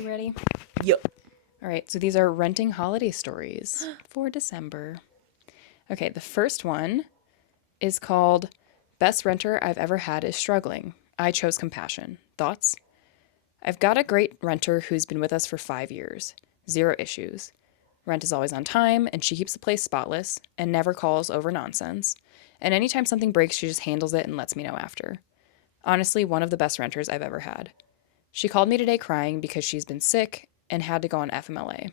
You ready? Yep. All right, so these are renting holiday stories for December. Okay, the first one is called Best Renter I've Ever Had is Struggling. I chose compassion. Thoughts? I've got a great renter who's been with us for 5 years. 0 issues. Rent is always on time, and she keeps the place spotless and never calls over nonsense. And anytime something breaks, she just handles it and lets me know after. Honestly, one of the best renters I've ever had. She called me today crying because she's been sick and had to go on FMLA.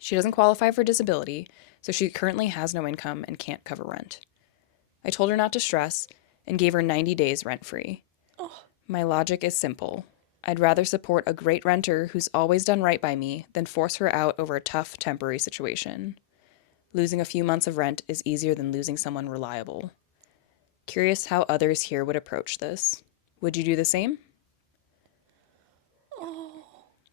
She doesn't qualify for disability, so she currently has no income and can't cover rent. I told her not to stress and gave her 90 days rent-free. Oh. My logic is simple. I'd rather support a great renter who's always done right by me than force her out over a tough temporary situation. Losing a few months of rent is easier than losing someone reliable. Curious how others here would approach this. Would you do the same? Oh,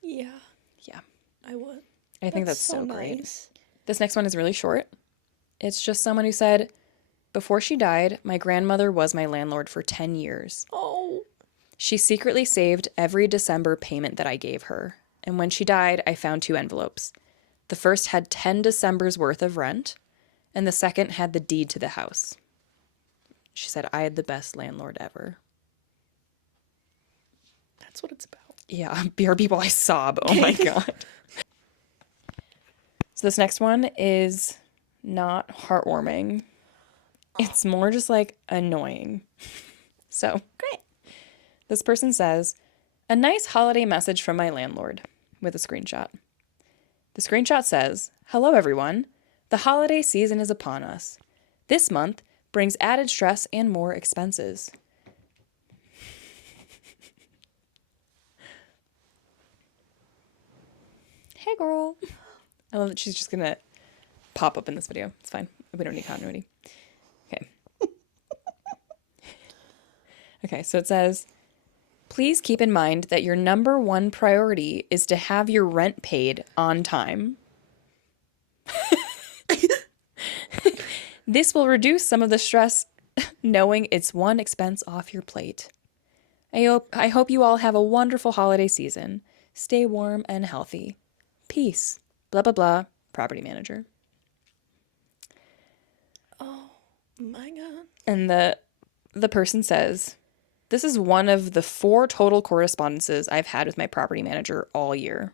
yeah. Yeah. I would. I think that's so great. Nice. This next one is really short. It's just someone who said, before she died, my grandmother was my landlord for 10 years. Oh. She secretly saved every December payment that I gave her. And when she died, I found 2 envelopes. The first had 10 December's worth of rent, and the second had the deed to the house. She said, I had the best landlord ever. That's what it's about. Yeah, BRB while I sob. Oh my God. So this next one is not heartwarming. It's more just like annoying. So, Great. this person says, a nice holiday message from my landlord, with a screenshot. The screenshot says, hello everyone. The holiday season is upon us. This month brings added stress and more expenses. Hey girl. I love that she's just gonna pop up in this video. It's fine. We don't need continuity. Okay. Okay, so it says, please keep in mind that your number one priority is to have your rent paid on time. This will reduce some of the stress knowing it's one expense off your plate. I hope you all have a wonderful holiday season. Stay warm and healthy. Peace. Blah, blah, blah. Property manager. Oh my God. And the person says, this is one of the 4 total correspondences I've had with my property manager all year.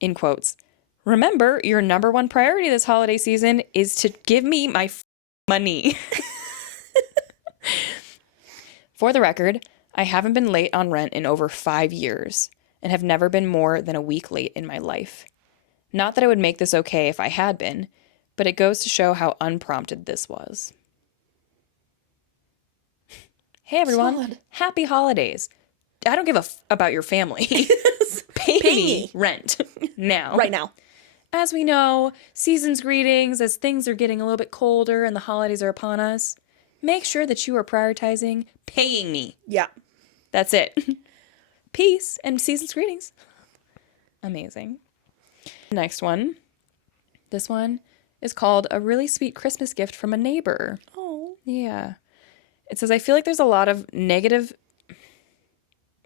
In quotes, remember, your number one priority this holiday season is to give me my money. For the record, I haven't been late on rent in over 5 years and have never been more than a week late in my life. Not that I would make this okay if I had been, but it goes to show how unprompted this was. Hey everyone, Solid. happy holidays. I don't give a about your family. Pay me rent now. Right now. As we know, season's greetings as things are getting a little bit colder and the holidays are upon us. Make sure that you are prioritizing paying me. Yeah. That's it. Peace and season's greetings. Amazing. Next one. This one is called A Really Sweet Christmas Gift from a Neighbor. Oh. Yeah. It says, I feel like there's a lot of negative...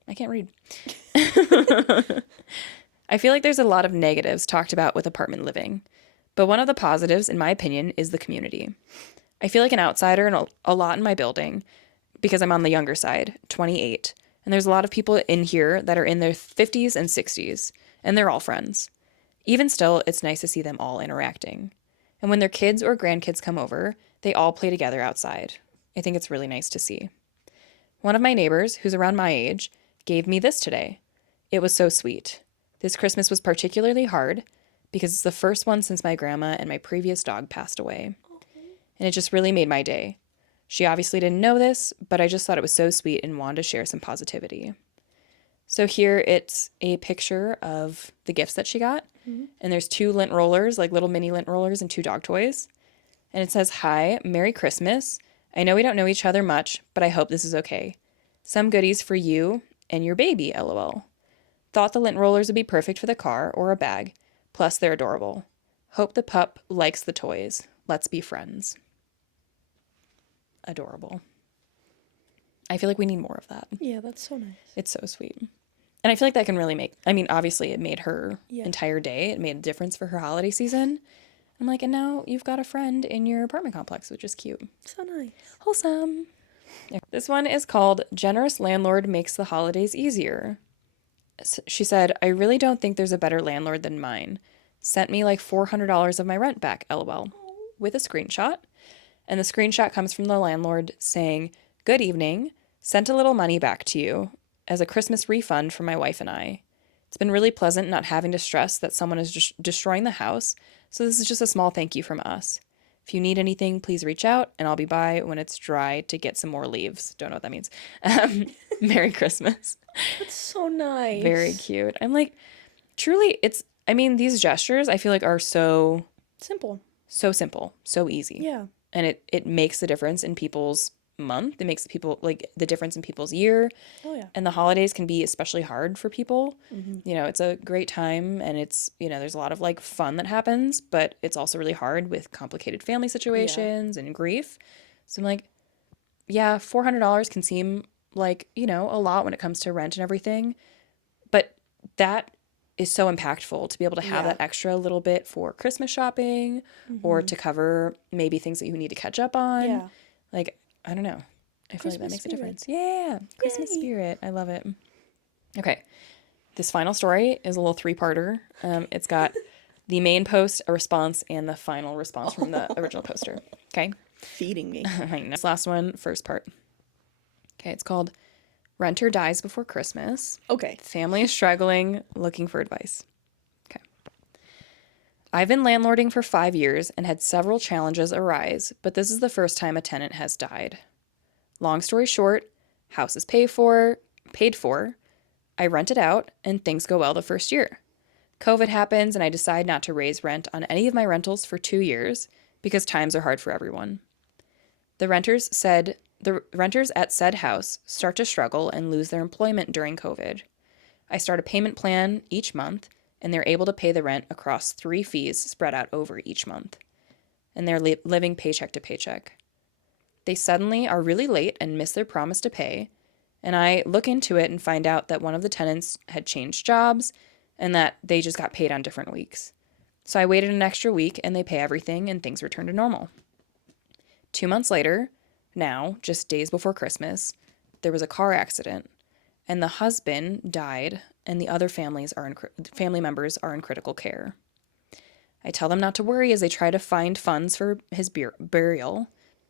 I can't read. I feel like there's a lot of negatives talked about with apartment living. But one of the positives, in my opinion, is the community. I feel like an outsider and a lot in my building because I'm on the younger side, 28. And there's a lot of people in here that are in their 50s and 60s, and they're all friends. Even still, it's nice to see them all interacting. And when their kids or grandkids come over, they all play together outside. I think it's really nice to see. One of my neighbors, who's around my age, gave me this today. It was so sweet. This Christmas was particularly hard because it's the first one since my grandma and my previous dog passed away. And it just really made my day. She obviously didn't know this, but I just thought it was so sweet and wanted to share some positivity. So here it's a picture of the gifts that she got. Mm-hmm. And there's 2 lint rollers, like little mini lint rollers, and 2 dog toys. And it says, hi, Merry Christmas. I know we don't know each other much, but I hope this is okay. Some goodies for you and your baby, LOL. Thought the lint rollers would be perfect for the car or a bag. Plus, they're adorable. Hope the pup likes the toys. Let's be friends. Adorable. I feel like we need more of that. Yeah, that's so nice. It's so sweet. And I feel like that can really make, I mean, obviously it made her Yeah. entire day. It made a difference for her holiday season. I'm like, and now you've got a friend in your apartment complex, which is cute. So nice. Wholesome. Yeah. This one is called Generous Landlord Makes the Holidays Easier. She said, I really don't think there's a better landlord than mine. Sent me like $400 of my rent back, lol, with a screenshot. And the screenshot comes from the landlord saying, Good evening. Sent a little money back to you as a Christmas refund for my wife and I. It's been really pleasant not having to stress that someone is just destroying the house, so this is just a small thank you from us. If you need anything, please reach out, and I'll be by when it's dry to get some more leaves. Don't know what that means. Merry Christmas. That's so nice. Very cute. I'm like, truly, I mean, these gestures I feel like are so Simple. simple, so easy. Yeah. And it makes the difference in people's month. It makes the difference in people's year. Oh yeah. And the holidays can be especially hard for people. You know, it's a great time and it's, there's a lot of like fun that happens, but it's also really hard with complicated family situations and grief. So I'm like, yeah, $400 can seem like, a lot when it comes to rent and everything, but that is so impactful to be able to have Yeah. that extra little bit for Christmas shopping or to cover maybe things that you need to catch up on. Yeah. Like, I don't know. I feel like that Christmas makes a spirit. difference. Yeah. Christmas Yay. spirit. I love it. Okay. This final story is a little three-parter. It's got the main post, a response, and the final response from the original poster. Okay. Feeding me. I know. This last one, first part. Okay. It's called Renter Dies Before Christmas. Okay. Family is struggling, looking for advice. Okay. I've been landlording for 5 years and had several challenges arise, but this is the first time a tenant has died. Long story short, house is paid for, I rent it out, and things go well the first year. COVID happens, and I decide not to raise rent on any of my rentals for 2 years because times are hard for everyone. The renters at said house start to struggle and lose their employment during COVID. I start a payment plan each month, and they're able to pay the rent across 3 fees spread out over each month. And they're living paycheck to paycheck. They suddenly are really late and miss their promise to pay, and I look into it and find out that one of the tenants had changed jobs and that they just got paid on different weeks. So I waited an extra week and they pay everything and things return to normal. 2 months later, now, just days before Christmas, there was a car accident and the husband died and the other family members are in critical care. I tell them not to worry as they try to find funds for his burial.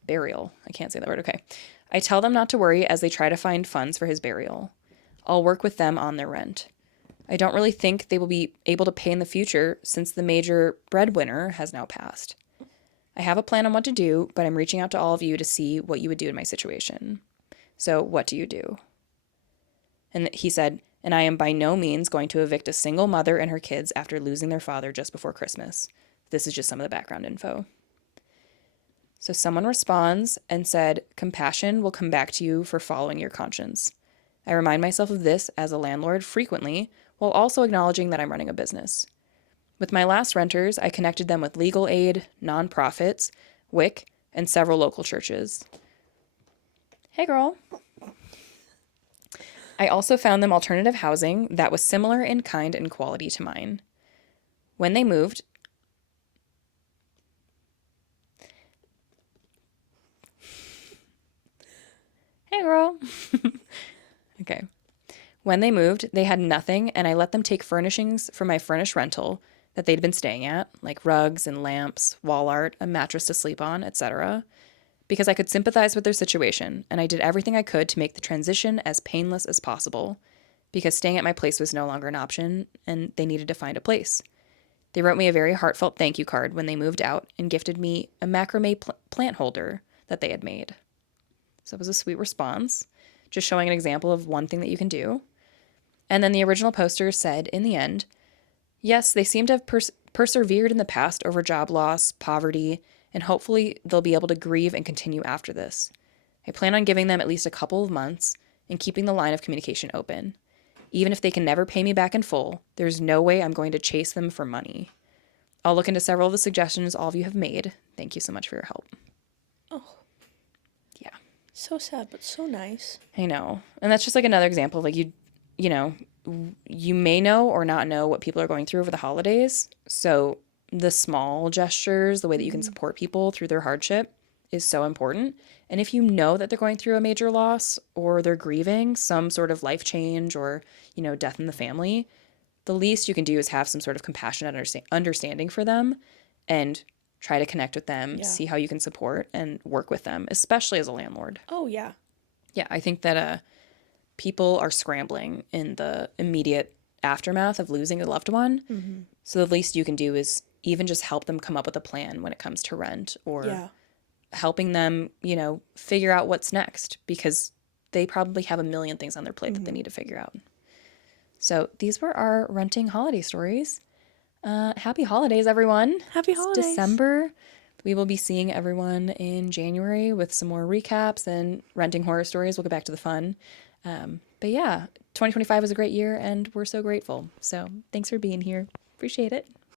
I can't say that word. Okay. I tell them not to worry as they try to find funds for his burial. I'll work with them on their rent. I don't really think they will be able to pay in the future since the major breadwinner has now passed. I have a plan on what to do, but I'm reaching out to all of you to see what you would do in my situation. So, what do you do? And he said, and I am by no means going to evict a single mother and her kids after losing their father just before Christmas. This is just some of the background info. So someone responds and said, compassion will come back to you for following your conscience. I remind myself of this as a landlord frequently, while also acknowledging that I'm running a business. With my last renters, I connected them with legal aid, nonprofits, WIC, and several local churches. Hey, girl. I also found them alternative housing that was similar in kind and quality to mine. When they moved, hey, girl. Okay. When they moved, they had nothing, and I let them take furnishings from my furnished rental that they'd been staying at, like rugs and lamps, wall art, a mattress to sleep on, etc., because I could sympathize with their situation, and I did everything I could to make the transition as painless as possible, because staying at my place was no longer an option, and they needed to find a place. They wrote me a very heartfelt thank you card when they moved out and gifted me a macrame plant holder that they had made. So it was a sweet response, just showing an example of one thing that you can do. And then the original poster said, in the end, yes, they seem to have persevered in the past over job loss, poverty, and hopefully they'll be able to grieve and continue after this. I plan on giving them at least a couple of months and keeping the line of communication open. Even if they can never pay me back in full, there's no way I'm going to chase them for money. I'll look into several of the suggestions all of you have made. Thank you so much for your help. Oh. Yeah. So sad, but so nice. I know. And that's just like another example of like you know, you may know or not know what people are going through over the holidays. So the small gestures, the way that you can support people through their hardship is so important. And if you know that they're going through a major loss or they're grieving some sort of life change or, death in the family, the least you can do is have some sort of compassionate understanding for them and try to connect with them, Yeah. see how you can support and work with them, especially as a landlord. Oh, yeah. Yeah, I think that people are scrambling in the immediate aftermath of losing a loved one. So the least you can do is even just help them come up with a plan when it comes to rent or Yeah. helping them, figure out what's next because they probably have a million things on their plate that they need to figure out. So these were our renting holiday stories. Happy holidays, everyone. Happy It's holidays. December. We will be seeing everyone in January with some more recaps and renting horror stories. We'll get back to the fun. But yeah, 2025 was a great year and we're so grateful. So thanks for being here. Appreciate it.